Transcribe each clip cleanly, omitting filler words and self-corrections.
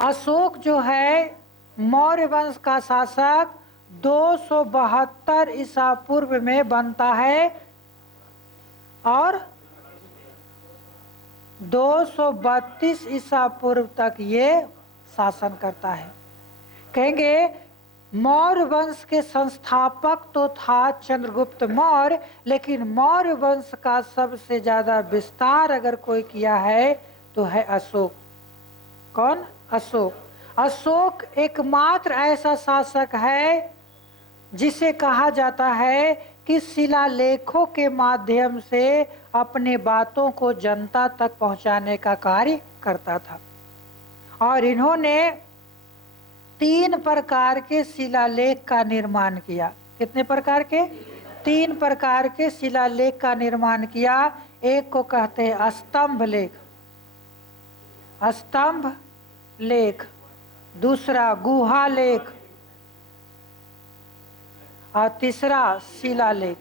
अशोक जो है मौर्य वंश का शासक 272 ईसा पूर्व में बनता है और 232 ईसा पूर्व तक ये शासन करता है। कहेंगे मौर्य वंश के संस्थापक तो था चंद्रगुप्त मौर्य, लेकिन मौर्य वंश का सबसे ज्यादा विस्तार अगर कोई किया है तो है अशोक। कौन? अशोक। अशोक एकमात्र ऐसा शासक है जिसे कहा जाता है कि शिलालेखों के माध्यम से अपने बातों को जनता तक पहुंचाने का कार्य करता था। और इन्होंने 3 प्रकार के शिलालेख का निर्माण किया। कितने प्रकार के? 3 प्रकार के शिलालेख का निर्माण किया। एक को कहते हैं स्तंभ लेख, स्तंभ लेख, दूसरा गुहा लेख और तीसरा शिलालेख।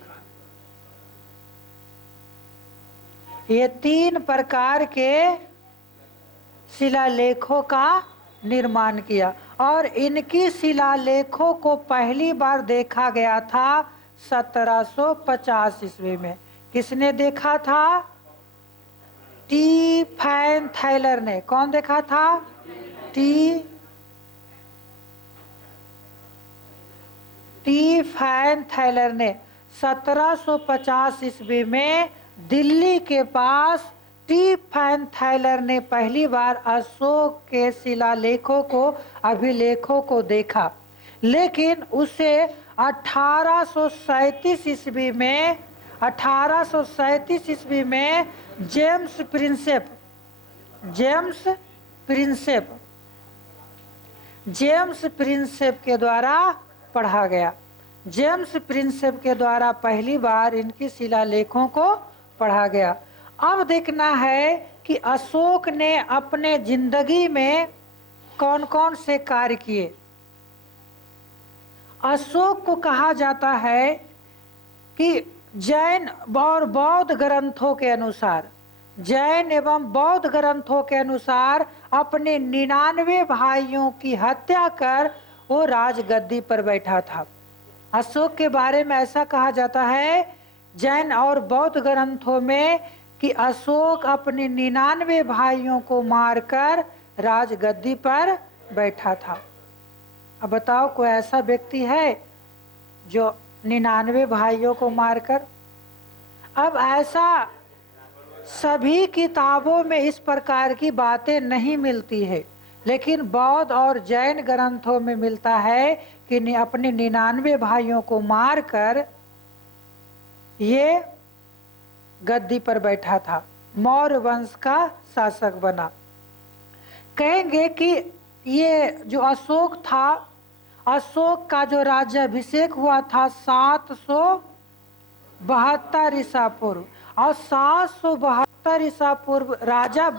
ये 3 प्रकार के शिलालेखों का निर्माण किया और इनकी शिलालेखों को पहली बार देखा गया था 1750 ईस्वी में। किसने देखा था? टी फैन थैलर ने। कौन देखा था? टी फैन थैलर ने 1750 ईस्वी में दिल्ली के पास टी फैन थैलर ने पहली बार अशोक के शिलालेखों को, अभिलेखों को देखा। लेकिन उसे 1837 ईस्वी में 1837 ईस्वी में जेम्स प्रिंसेप के द्वारा पढ़ा गया। जेम्स प्रिंसेप के द्वारा पहली बार इनकी शिलालेखों को पढ़ा गया। अब देखना है कि अशोक ने अपने जिंदगी में कौन कौन से कार्य किए। अशोक को कहा जाता है कि जैन और बौद्ध ग्रंथों के अनुसार, जैन एवं बौद्ध ग्रंथों के अनुसार अपने 99 भाइयों की हत्या कर वो राजगद्दी पर बैठा था। अशोक के बारे में ऐसा कहा जाता है जैन और बौद्ध ग्रंथों में कि अशोक अपने 99 भाइयों को मारकर राजगद्दी पर बैठा था। अब बताओ कोई ऐसा व्यक्ति है जो 99 भाइयों को मारकर? अब ऐसा सभी किताबों में इस प्रकार की बातें नहीं मिलती है, लेकिन बौद्ध और जैन ग्रंथों में मिलता है कि अपने 99 भाइयों को मारकर ये गद्दी पर बैठा था, मौर्य वंश का शासक बना। कहेंगे कि ये जो अशोक था, अशोक का जो राज्याभिषेक हुआ था 772 ईसा पूर्व, और 772 ईसा पूर्व राजा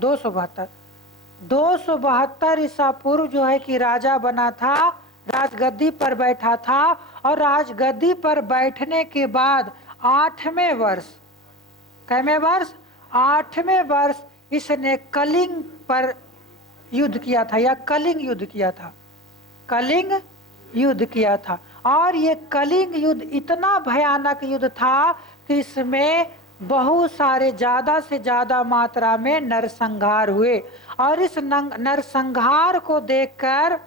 272 ईसा पूर्व जो है कि राजा बना था, राजगद्दी पर बैठा था। और राजगद्दी पर बैठने के बाद 8वें वर्ष, कैवें वर्ष? 8वें वर्ष इसने कलिंग पर युद्ध किया था, या कलिंग युद्ध किया था, कलिंग युद्ध किया था। और ये कलिंग युद्ध इतना भयानक युद्ध था कि इसमें बहुत सारे ज्यादा से ज्यादा मात्रा में नरसंहार हुए। और इस नरसंहार को देखकर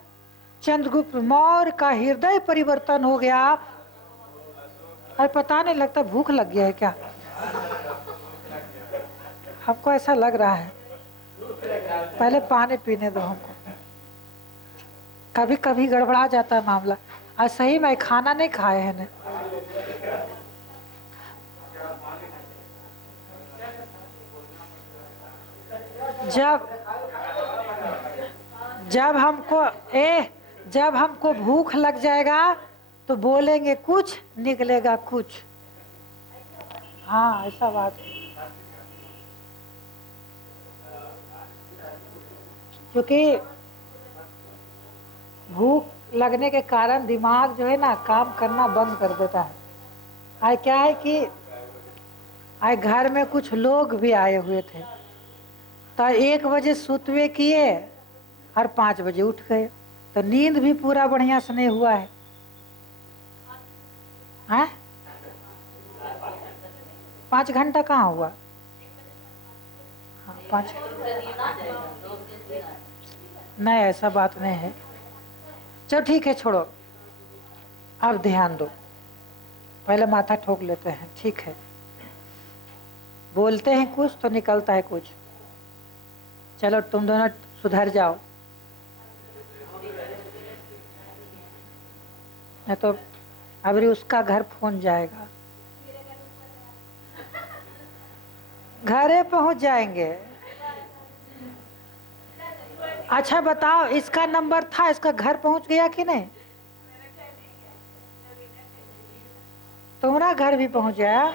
चंद्रगुप्त मौर्य का हृदय परिवर्तन हो गया। और पता नहीं लगता भूख लग गया है क्या? हमको ऐसा लग रहा है, पहले पानी पीने दो हमको। कभी कभी गड़बड़ा जाता है मामला। आज सही में खाना नहीं खाए हैं ना। जब हमको भूख लग जाएगा तो बोलेंगे कुछ, निकलेगा कुछ। हाँ, ऐसा बात है। क्योंकि भूख लगने के कारण दिमाग जो है ना काम करना बंद कर देता है। आज क्या है कि आज घर में कुछ लोग भी आए हुए थे, तो 1 बजे सुतवे किए और 5 बजे उठ गए, तो नींद भी पूरा बढ़िया से नहीं हुआ है। हैं? 5 घंटा कहाँ हुआ? हाँ 5 नहीं, ऐसा बात नहीं है। चलो ठीक है, छोड़ो, अब ध्यान दो। पहले माथा ठोक लेते हैं, ठीक है। बोलते हैं कुछ तो निकलता है कुछ। चलो तुम दोनों सुधर जाओ, नहीं तो अभी उसका घर फोन जाएगा। घरे पहुंच जाएंगे। अच्छा बताओ, इसका नंबर था, इसका घर पहुंच गया कि नहीं? तुम्हारा घर भी पहुंच गया?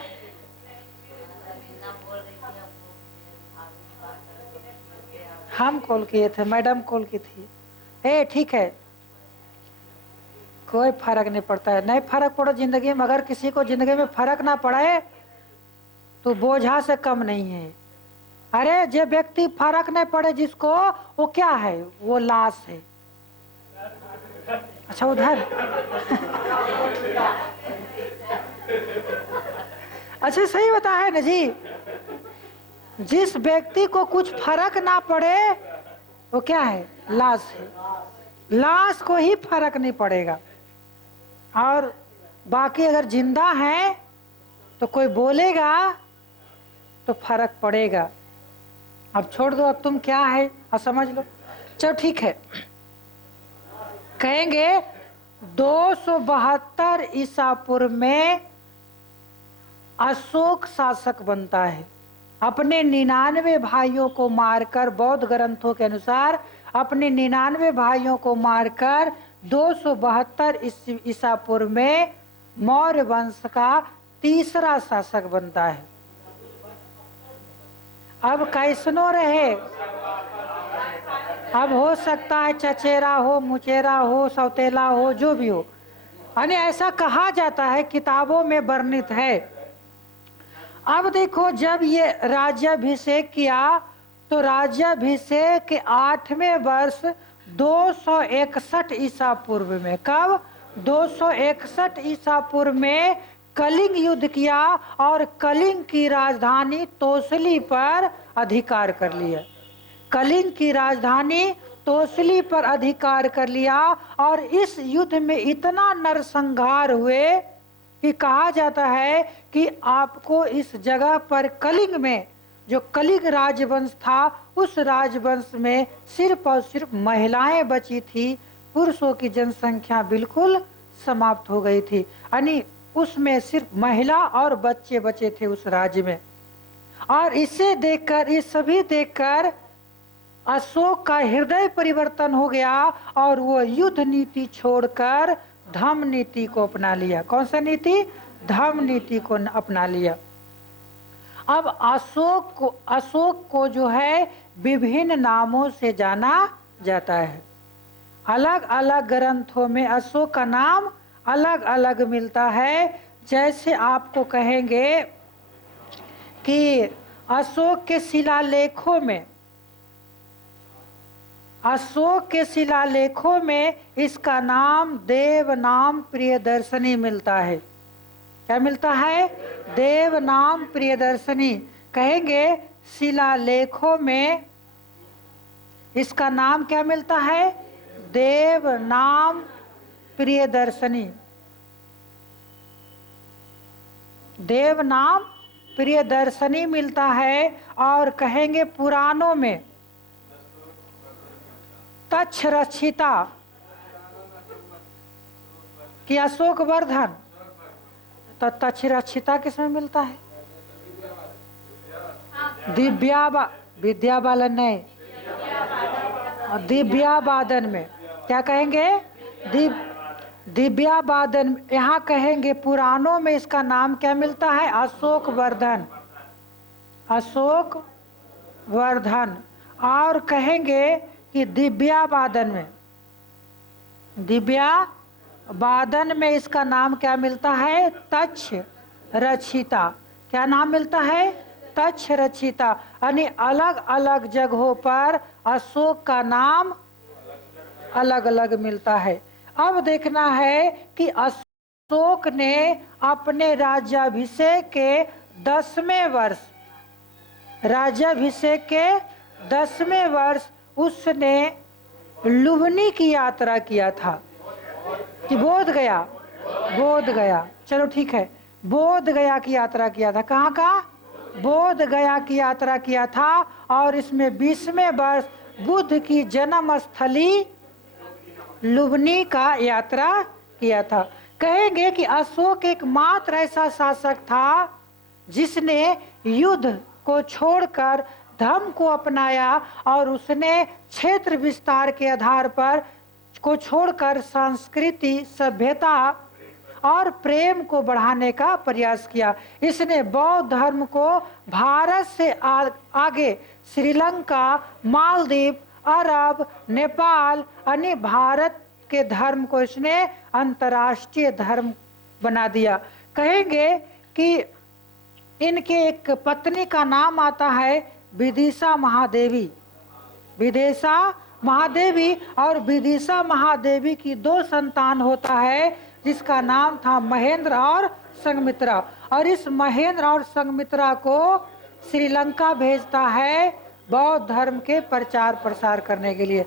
हम कॉल किए थे, मैडम कॉल की थी। ए ठीक है, कोई फर्क नहीं पड़ता है। नहीं फर्क पड़ो जिंदगी में, अगर किसी को जिंदगी में फर्क ना पड़े तो बोझा से कम नहीं है। अरे जो व्यक्ति फर्क नहीं पड़े जिसको, वो क्या है? वो लाश है। अच्छा उधर अच्छा सही बताया है ना जी। जिस व्यक्ति को कुछ फर्क ना पड़े वो क्या है? लाश है। लाश को ही फर्क नहीं पड़ेगा, और बाकी अगर जिंदा है तो कोई बोलेगा तो फर्क पड़ेगा। अब छोड़ दो, अब तुम क्या है और समझ लो। चलो ठीक है, कहेंगे 272 ईसा पूर्व में अशोक शासक बनता है। अपने 99 भाइयों को मारकर, बौद्ध ग्रंथों के अनुसार अपने 99 भाइयों को मारकर 272 ईसा पूर्व में मौर्य वंश का तीसरा शासक बनता है। अब कैसनो रहे, अब हो सकता है चचेरा हो, मुचेरा हो, सौतेला हो, जो भी हो, यानी ऐसा कहा जाता है, किताबों में वर्णित है। अब देखो, जब ये राज्याभिषेक किया तो राज्याभिषेक के 8वें वर्ष 261 ईसा पूर्व में, कब? 261 ईसा पूर्व में कलिंग युद्ध किया और कलिंग की राजधानी तोसली पर अधिकार कर लिया। कलिंग की राजधानी तोसली पर अधिकार कर लिया, और इस युद्ध में इतना नरसंहार हुए कि कहा जाता है कि आपको इस जगह पर कलिंग में, जो कलिंग राजवंश था, उस राजवंश में सिर्फ और सिर्फ महिलाएं बची थी। पुरुषों की जनसंख्या बिल्कुल समाप्त हो गई थी, यानी उसमें सिर्फ महिला और बच्चे बचे थे उस राज्य में। और इसे देखकर, ये सभी देखकर अशोक का हृदय परिवर्तन हो गया और वो युद्ध नीति छोड़कर धम्म नीति को अपना लिया। कौन सा नीति? धम्म नीति को अपना लिया। अब अशोक को जो है विभिन्न नामों से जाना जाता है। अलग अलग ग्रंथों में अशोक का नाम अलग अलग मिलता है। जैसे आपको कहेंगे कि अशोक के शिलालेखों में इसका नाम देव नाम प्रियदर्शनी मिलता है। क्या मिलता है? देव नाम प्रियदर्शनी। कहेंगे शिलालेखों में इसका नाम क्या मिलता है? देव नाम प्रियदर्शनी। देव नाम प्रियदर्शनी मिलता है। और कहेंगे पुराणों में तक्षरक्षिता कि अशोक वर्धन, तो तक्षरक्षिता किसमें मिलता है? विद्या बालन नहीं, दिव्या बादन में। क्या कहेंगे? दिव्या बादन। यहाँ कहेंगे पुराणों में इसका नाम क्या मिलता है? अशोक वर्धन। अशोक वर्धन। और कहेंगे कि दिव्या बादन में इसका नाम क्या मिलता है? तक्ष रक्षिता। क्या नाम मिलता है? तक्ष रक्षिता। यानी अलग अलग जगहों पर अशोक का नाम अलग अलग मिलता है। अब देखना है कि अशोक ने अपने राज्याभिषेक के 10वें वर्ष, राज्याभिषेक के 10वें वर्ष उसने लुम्बिनी की यात्रा किया था कि बोध गया, बोध गया, चलो ठीक है, बोध गया की यात्रा किया था। कहाँ का? बोध गया की यात्रा किया था। और इसमें 20वें वर्ष बुद्ध की जन्म स्थली लुम्बिनी का यात्रा किया था। कहेंगे कि अशोक एकमात्र ऐसा शासक था जिसने युद्ध को छोड़कर धर्म को अपनाया और उसने क्षेत्र विस्तार के आधार पर को छोड़कर संस्कृति, सभ्यता और प्रेम को बढ़ाने का प्रयास किया। इसने बौद्ध धर्म को भारत से आगे श्रीलंका, मालदीव, अरब, नेपाल अन्य भारत के धर्म को इसने अंतर्राष्ट्रीय धर्म बना दिया। कहेंगे कि इनके एक पत्नी का नाम आता है विदिशा महादेवी, विदिशा महादेवी। और विदिशा महादेवी की 2 संतान होता है जिसका नाम था महेंद्र और संघमित्रा। और इस महेंद्र और संघमित्रा को श्रीलंका भेजता है बौद्ध धर्म के प्रचार प्रसार करने के लिए।